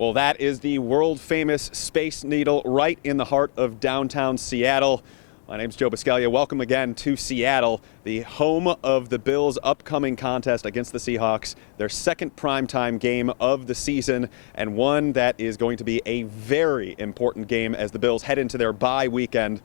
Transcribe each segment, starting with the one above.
Well, that is the world-famous Space Needle right in the heart of downtown Seattle. My name's Joe Buscaglia. Welcome again to Seattle, the home of the Bills' upcoming contest against the Seahawks, their second primetime game of the season, and one that is going to be a very important game as the Bills head into their bye weekend,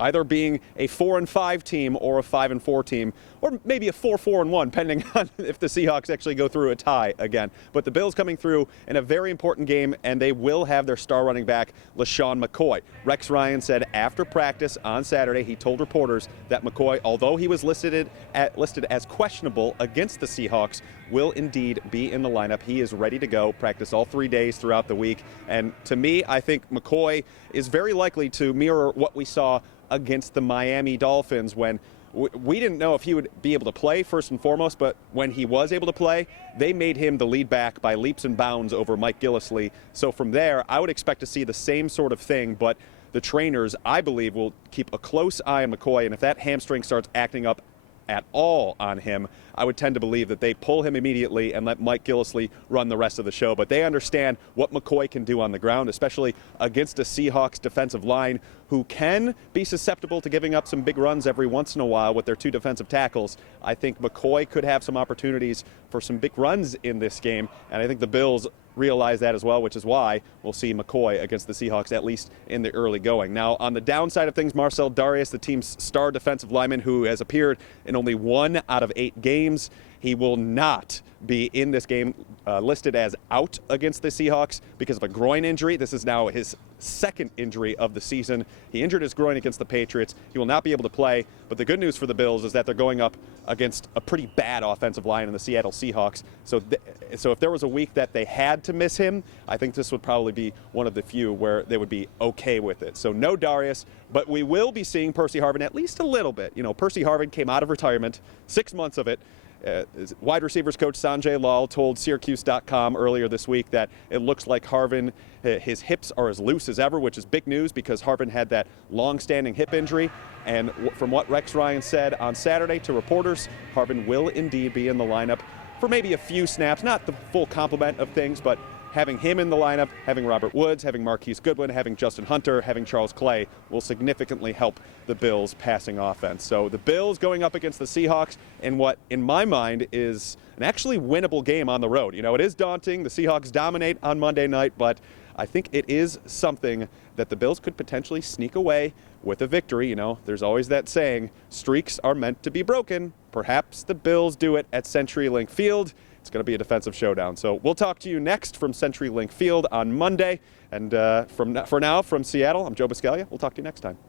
either being a 4-5 team or a 5-4 team, or maybe a 4-4-1, depending on if the Seahawks actually go through a tie again. But the Bills coming through in a very important game, and they will have their star running back, LeSean McCoy. Rex Ryan said after practice on Saturday, he told reporters that McCoy, although he was listed as questionable against the Seahawks, will indeed be in the lineup. He is ready to go, practice all 3 days throughout the week. And to me, I think McCoy is very likely to mirror what we saw against the Miami Dolphins when we didn't know if he would be able to play first and foremost, but when he was able to play, they made him the lead back by leaps and bounds over Mike Gillislee. So from there, I would expect to see the same sort of thing, but the trainers, I believe, will keep a close eye on McCoy, and if that hamstring starts acting up at all on him, I would tend to believe that they pull him immediately and let Mike Gillislee run the rest of the show. But they understand what McCoy can do on the ground, especially against a Seahawks defensive line who can be susceptible to giving up some big runs every once in a while with their two defensive tackles. I think McCoy could have some opportunities for some big runs in this game, and I think the Bills realize that as well, which is why we'll see McCoy against the Seahawks, at least in the early going. Now, on the downside of things, Marcell Dareus, the team's star defensive lineman who has appeared in only 1 out of 8 games, he will not be in this game, listed as out against the Seahawks because of a groin injury. This is now his second injury of the season. He injured his groin against the Patriots. He will not be able to play, but the good news for the Bills is that they're going up against a pretty bad offensive line in the Seattle Seahawks. So if there was a week that they had to miss him, I think this would probably be one of the few where they would be okay with it. So no Dareus, but we will be seeing Percy Harvin at least a little bit. You know, Percy Harvin came out of retirement, 6 months of it. Wide receivers coach Sanjay Lal told Syracuse.com earlier this week that it looks like Harvin, his hips are as loose as ever, which is big news because Harvin had that long-standing hip injury. And from what Rex Ryan said on Saturday to reporters, Harvin will indeed be in the lineup for maybe a few snaps, not the full complement of things, but having him in the lineup, having Robert Woods, having Marquise Goodwin, having Justin Hunter, having Charles Clay will significantly help the Bills' passing offense. So the Bills going up against the Seahawks in what, in my mind, is an actually winnable game on the road. You know, it is daunting. The Seahawks dominate on Monday night, but I think it is something that the Bills could potentially sneak away with a victory. You know, there's always that saying, streaks are meant to be broken. Perhaps the Bills do it at CenturyLink Field. It's going to be a defensive showdown. So we'll talk to you next from CenturyLink Field on Monday. And for now, from Seattle, I'm Joe Buscaglia. We'll talk to you next time.